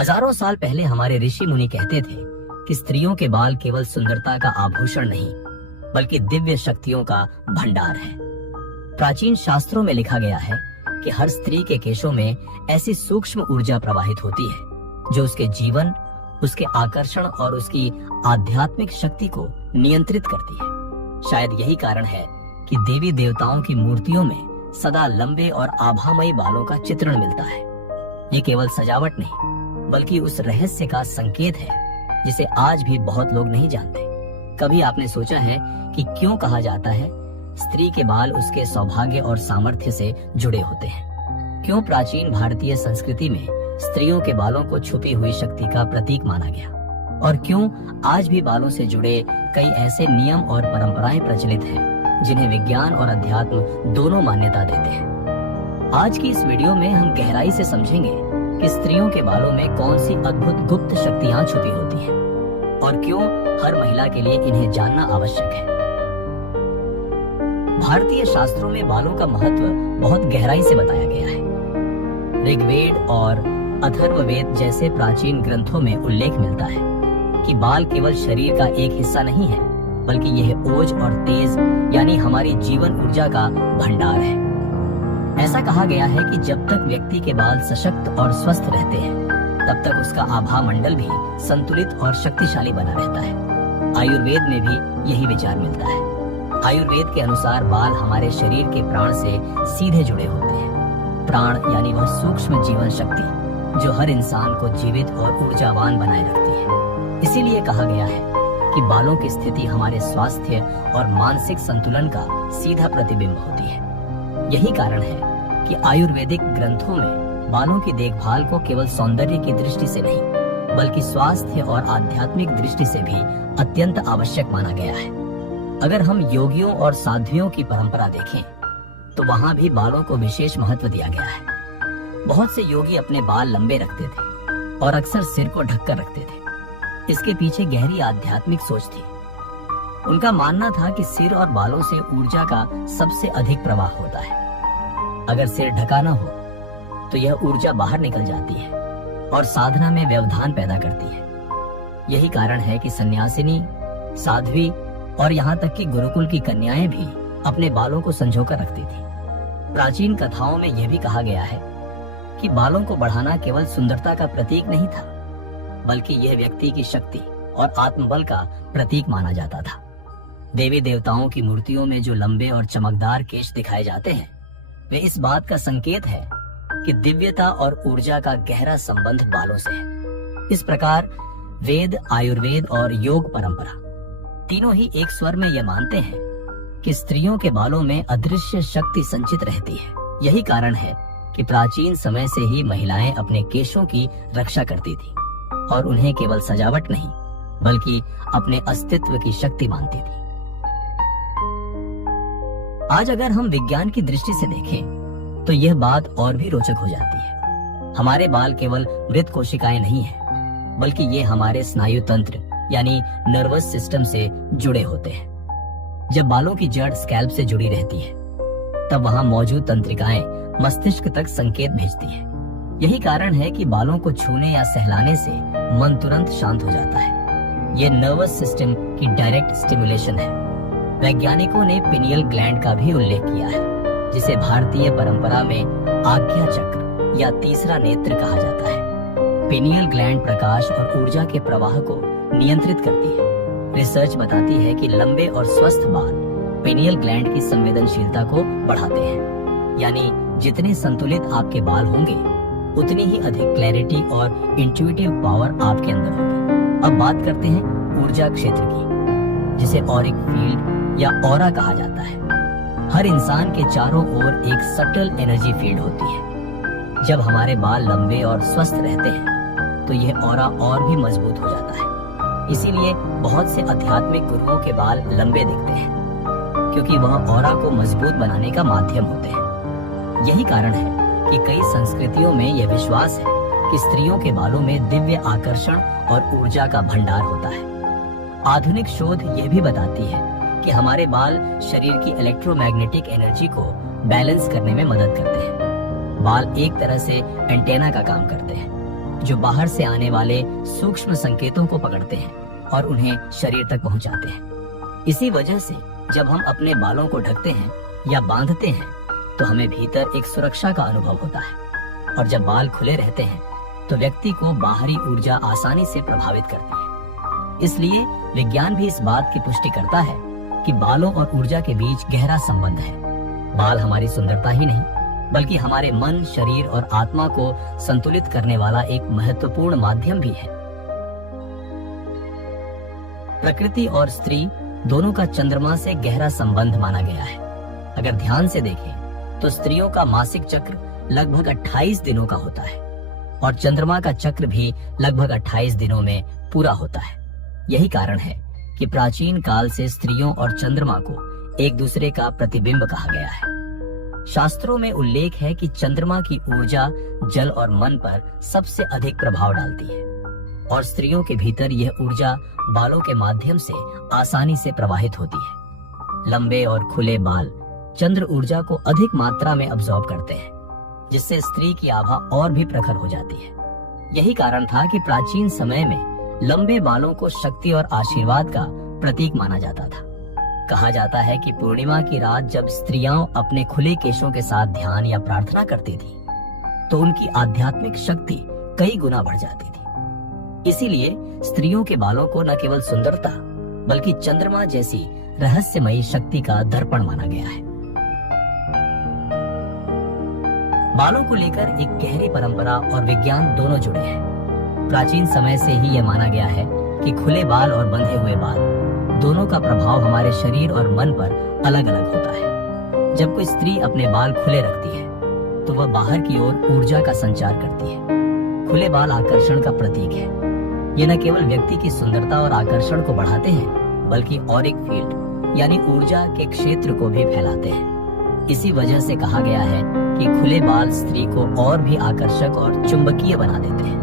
हजारों साल पहले हमारे ऋषि मुनि कहते थे कि स्त्रियों के बाल केवल सुंदरता का आभूषण नहीं बल्कि दिव्य शक्तियों का भंडार है। प्राचीन शास्त्रों में लिखा गया है कि हर स्त्री के केशों में ऐसी सूक्ष्म ऊर्जा प्रवाहित होती है जो उसके जीवन, उसके आकर्षण और उसकी आध्यात्मिक शक्ति को नियंत्रित करती है। शायद यही कारण है कि देवी देवताओं की मूर्तियों में सदा लंबे और आभामयी बालों का चित्रण मिलता है। ये केवल सजावट नहीं बल्कि उस रहस्य का संकेत है जिसे आज भी बहुत लोग नहीं जानते। कभी आपने सोचा है कि क्यों कहा जाता है स्त्री के बाल उसके सौभाग्य और सामर्थ्य से जुड़े होते हैं? क्यों प्राचीन भारतीय संस्कृति में स्त्रियों के बालों को छुपी हुई शक्ति का प्रतीक माना गया? और क्यों आज भी बालों से जुड़े कई ऐसे नियम और परंपराएं प्रचलित हैं जिन्हें विज्ञान और अध्यात्म दोनों मान्यता देते हैं? आज की इस वीडियो में हम गहराई से समझेंगे कि स्त्रियों के बालों में कौन सी अद्भुत गुप्त शक्तियां छुपी होती हैं और क्यों हर महिला के लिए इन्हें जानना आवश्यक है। भारतीय शास्त्रों में बालों का महत्व बहुत गहराई से बताया गया है। ऋग्वेद और अथर्ववेद जैसे प्राचीन ग्रंथों में उल्लेख मिलता है कि बाल केवल शरीर का एक हिस्सा नहीं है बल्कि यह ओज और तेज यानी हमारी जीवन ऊर्जा का भंडार है। ऐसा कहा गया है कि जब तक व्यक्ति के बाल सशक्त और स्वस्थ रहते हैं तब तक उसका आभा मंडल भी संतुलित और शक्तिशाली बना रहता है। आयुर्वेद में भी यही विचार मिलता है। आयुर्वेद के अनुसार बाल हमारे शरीर के प्राण से सीधे जुड़े होते हैं। प्राण यानी वह सूक्ष्म जीवन शक्ति जो हर इंसान को जीवित और ऊर्जावान बनाए रखती है। इसीलिए कहा गया है कि बालों की स्थिति हमारे स्वास्थ्य और मानसिक संतुलन का सीधा प्रतिबिंब होती है। यही कारण है कि आयुर्वेदिक ग्रंथों में बालों की देखभाल को केवल सौंदर्य की दृष्टि से नहीं बल्कि स्वास्थ्य और आध्यात्मिक दृष्टि से भी अत्यंत आवश्यक माना गया है। अगर हम योगियों और साध्वियों की परंपरा देखें तो वहाँ भी बालों को विशेष महत्व दिया गया है। बहुत से योगी अपने बाल लंबे रखते थे और अक्सर सिर को ढककर रखते थे। इसके पीछे गहरी आध्यात्मिक सोच थी। उनका मानना था कि सिर और बालों से ऊर्जा का सबसे अधिक प्रवाह होता है। अगर सिर ढका न हो तो यह ऊर्जा बाहर निकल जाती है और साधना में व्यवधान पैदा करती है। यही कारण है कि सन्यासिनी, साध्वी और यहाँ तक कि गुरुकुल की कन्याएं भी अपने बालों को संजोकर रखती थी। प्राचीन कथाओं में यह भी कहा गया है कि बालों को बढ़ाना केवल सुंदरता का प्रतीक नहीं था बल्कि यह व्यक्ति की शक्ति और आत्मबल का प्रतीक माना जाता था। देवी देवताओं की मूर्तियों में जो लंबे और चमकदार केश दिखाए जाते हैं वे इस बात का संकेत है कि दिव्यता और ऊर्जा का गहरा संबंध बालों से है। इस प्रकार वेद, आयुर्वेद और योग परंपरा तीनों ही एक स्वर में यह मानते हैं कि स्त्रियों के बालों में अदृश्य शक्ति संचित रहती है। यही कारण है कि प्राचीन समय से ही महिलाएं अपने केशों की रक्षा करती थी और उन्हें केवल सजावट नहीं बल्कि अपने अस्तित्व की शक्ति मानती थी। आज अगर हम विज्ञान की दृष्टि से देखें तो यह बात और भी रोचक हो जाती है। हमारे बाल केवल मृत कोशिकाएं नहीं है बल्कि ये हमारे स्नायु तंत्र यानी नर्वस सिस्टम से जुड़े होते हैं। जब बालों की जड़ स्कैल्प से जुड़ी रहती है तब वहां मौजूद तंत्रिकाएं मस्तिष्क तक संकेत भेजती है। यही कारण है कि बालों को छूने या सहलाने से मन तुरंत शांत हो जाता है। ये नर्वस सिस्टम की डायरेक्ट स्टिमुलेशन है। वैज्ञानिकों ने पिनियल ग्लैंड का भी उल्लेख किया है जिसे भारतीय परंपरा में आज्ञा चक्र या तीसरा नेत्र कहा जाता है। पिनियल ग्लैंड प्रकाश और ऊर्जा के प्रवाह को नियंत्रित करती है। रिसर्च बताती है कि लंबे और स्वस्थ बाल पिनियल ग्लैंड की संवेदनशीलता को बढ़ाते हैं। यानी जितने संतुलित आपके बाल होंगे उतनी ही अधिक क्लैरिटी और इंट्यूटिव पावर आपके अंदर होगी। अब बात करते हैं ऊर्जा क्षेत्र की जिसे ऑरिक फील्ड या ऑरा कहा जाता है। हर इंसान के चारों ओर एक सटल एनर्जी फील्ड होती है। जब हमारे बाल लंबे और स्वस्थ रहते हैं तो यह ऑरा और भी मजबूत हो जाता है। इसीलिए बहुत से आध्यात्मिक गुरुओं के बाल लंबे दिखते हैं क्योंकि वह ऑरा को मजबूत बनाने का माध्यम होते हैं। यही कारण है कि कई संस्कृतियों में यह विश्वास है कि स्त्रियों के बालों में दिव्य आकर्षण और ऊर्जा का भंडार होता है। आधुनिक शोध यह भी बताती है कि हमारे बाल शरीर की इलेक्ट्रोमैग्नेटिक एनर्जी को बैलेंस करने में मदद करते हैं। बाल एक तरह से एंटेना का काम करते हैं। जो बाहर से आने वाले सूक्ष्म संकेतों को पकड़ते हैं और उन्हें शरीर तक पहुंचाते हैं। इसी वजह से जब हम अपने बालों को ढकते हैं या बांधते हैं तो हमें भीतर एक सुरक्षा का अनुभव होता है, और जब बाल खुले रहते हैं तो व्यक्ति को बाहरी ऊर्जा आसानी से प्रभावित करती है। इसलिए विज्ञान भी इस बात की पुष्टि करता है कि बालों और ऊर्जा के बीच गहरा संबंध है। बाल हमारी सुंदरता ही नहीं बल्कि हमारे मन, शरीर और आत्मा को संतुलित करने वाला एक महत्वपूर्ण माध्यम भी है। प्रकृति और स्त्री दोनों का चंद्रमा से गहरा संबंध माना गया है। अगर ध्यान से देखें तो स्त्रियों का मासिक चक्र लगभग 28 दिनों का होता है और चंद्रमा का चक्र भी लगभग 28 दिनों में पूरा होता है। यही कारण है कि प्राचीन काल से स्त्रियों और चंद्रमा को एक दूसरे का प्रतिबिंब कहा गया है। शास्त्रों में उल्लेख है कि चंद्रमा की ऊर्जा जल और मन पर सबसे अधिक प्रभाव डालती है और स्त्रियों के भीतर यह ऊर्जा बालों के माध्यम से आसानी से प्रवाहित होती है। लंबे और खुले बाल चंद्र ऊर्जा को अधिक मात्रा में अब्सॉर्ब करते हैं, जिससे स्त्री की आभा और भी प्रखर हो जाती है। यही कारण था कि प्राचीन समय में लंबे बालों को शक्ति और आशीर्वाद का प्रतीक माना जाता था। कहा जाता है कि पूर्णिमा की रात जब स्त्रियां अपने खुले केशों के साथ ध्यान या प्रार्थना करती थी तो उनकी आध्यात्मिक शक्ति कई गुना बढ़ जाती थी। इसीलिए स्त्रियों के बालों को न केवल सुंदरता बल्कि चंद्रमा जैसी रहस्यमयी शक्ति का दर्पण माना गया है। बालों को लेकर एक गहरी परंपरा और विज्ञान दोनों जुड़े हैं। प्राचीन समय से ही यह माना गया है कि खुले बाल और बंधे हुए बाल दोनों का प्रभाव हमारे शरीर और मन पर अलग अलग होता है। जब कोई स्त्री अपने बाल खुले रखती है तो वह बाहर की ओर ऊर्जा का संचार करती है। खुले बाल आकर्षण का प्रतीक है। ये न केवल व्यक्ति की सुंदरता और आकर्षण को बढ़ाते हैं बल्कि ऑरिक फील्ड यानी ऊर्जा के क्षेत्र को भी फैलाते हैं। इसी वजह से कहा गया है कि खुले बाल स्त्री को और भी आकर्षक और चुंबकीय बना देते हैं।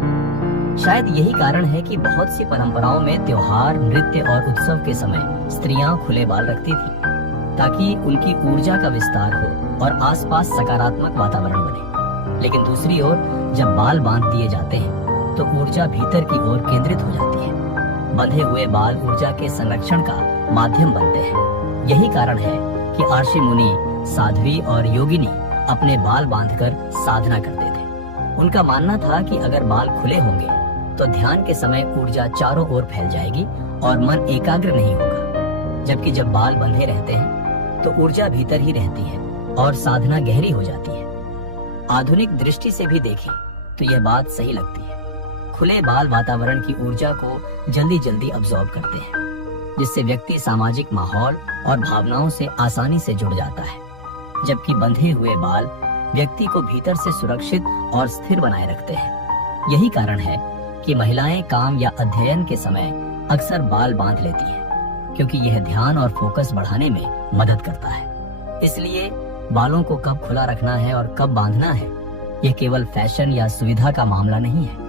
शायद यही कारण है कि बहुत सी परंपराओं में त्योहार, नृत्य और उत्सव के समय स्त्रियां खुले बाल रखती थी ताकि उनकी ऊर्जा का विस्तार हो और आसपास सकारात्मक वातावरण बने। लेकिन दूसरी ओर जब बाल बांध दिए जाते हैं तो ऊर्जा भीतर की ओर केंद्रित हो जाती है। बंधे हुए बाल ऊर्जा के संरक्षण का माध्यम बनते हैं। यही कारण है कि आर्षि मुनि, साध्वी और योगिनी अपने बाल बांधकर साधना करते थे। उनका मानना था कि अगर बाल खुले होंगे तो ध्यान के समय ऊर्जा चारों ओर फैल जाएगी और मन एकाग्र नहीं होगा, जबकि जब बाल बंधे रहते हैं तो ऊर्जा भीतर ही रहती है और साधना गहरी हो जाती है। आधुनिक दृष्टि से भी देखें तो यह बात सही लगती है। खुले बाल वातावरण की ऊर्जा को जल्दी जल्दी अब्सॉर्ब करते हैं, जिससे व्यक्ति सामाजिक माहौल और भावनाओं से आसानी से जुड़ जाता है, जबकि बंधे हुए बाल व्यक्ति को भीतर से सुरक्षित और स्थिर बनाए रखते हैं। यही कारण है कि महिलाएं काम या अध्ययन के समय अक्सर बाल बांध लेती हैं, क्योंकि यह ध्यान और फोकस बढ़ाने में मदद करता है। इसलिए बालों को कब खुला रखना है और कब बांधना है, यह केवल फैशन या सुविधा का मामला नहीं है।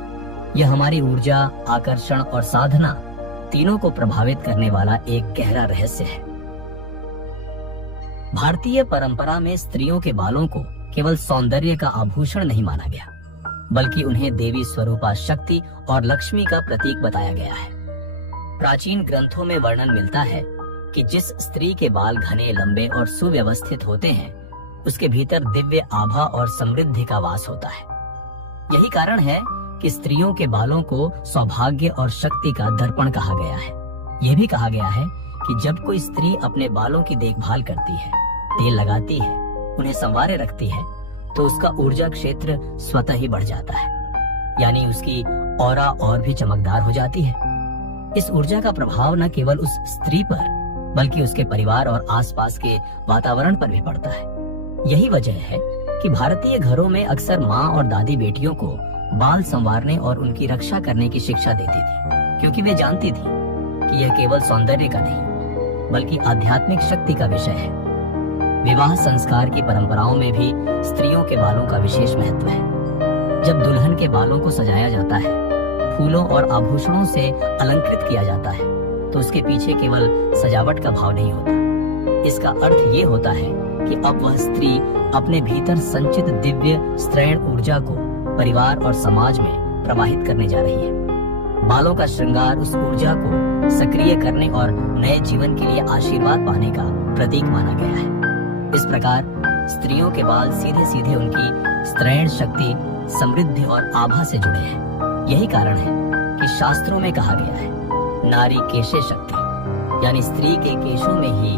यह हमारी ऊर्जा, आकर्षण और साधना तीनों को प्रभावित करने वाला एक गहरा रहस्य है। भारतीय परंपरा में स्त्रियों के बालों को केवल सौंदर्य का आभूषण नहीं माना गया, बल्कि उन्हें देवी स्वरूपा शक्ति और लक्ष्मी का प्रतीक बताया गया है। प्राचीन ग्रंथों में वर्णन मिलता है कि जिस स्त्री के बाल घने, लंबे और सुव्यवस्थित होते हैं, उसके भीतर दिव्य आभा और समृद्धि का वास होता है। यही कारण है कि स्त्रियों के बालों को सौभाग्य और शक्ति का दर्पण कहा गया है। यह भी कहा गया है कि जब कोई स्त्री अपने बालों की देखभाल करती है, तेल लगाती है, उन्हें संवारे रखती है, तो उसका ऊर्जा क्षेत्र स्वतः ही बढ़ जाता है, यानी उसकी ऑरा और भी चमकदार हो जाती है। इस ऊर्जा का प्रभाव न केवल उस स्त्री पर बल्कि उसके परिवार और आसपास के वातावरण पर भी पड़ता है। यही वजह है कि भारतीय घरों में अक्सर माँ और दादी बेटियों को बाल संवारने और उनकी रक्षा करने की शिक्षा देती थी, क्योंकि वे जानती थी कि यह केवल सौंदर्य का नहीं बल्कि आध्यात्मिक शक्ति का विषय है। विवाह संस्कार की परंपराओं में भी स्त्रियों के बालों का विशेष महत्व है। जब दुल्हन के बालों को सजाया जाता है, फूलों और आभूषणों से अलंकृत किया जाता है, तो उसके पीछे केवल सजावट का भाव नहीं होता। इसका अर्थ ये होता है कि अब वह स्त्री अपने भीतर संचित दिव्य स्त्रैण ऊर्जा को परिवार और समाज में प्रवाहित करने जा रही है। बालों का श्रृंगार उस ऊर्जा को सक्रिय करने और नए जीवन के लिए आशीर्वाद पाने का प्रतीक माना गया है। इस प्रकार स्त्रियों के बाल सीधे सीधे उनकी स्त्रैण शक्ति, समृद्धि और आभा से जुड़े हैं। यही कारण है कि शास्त्रों में कहा गया है, नारी केशे शक्ति, यानी स्त्री के केशों में ही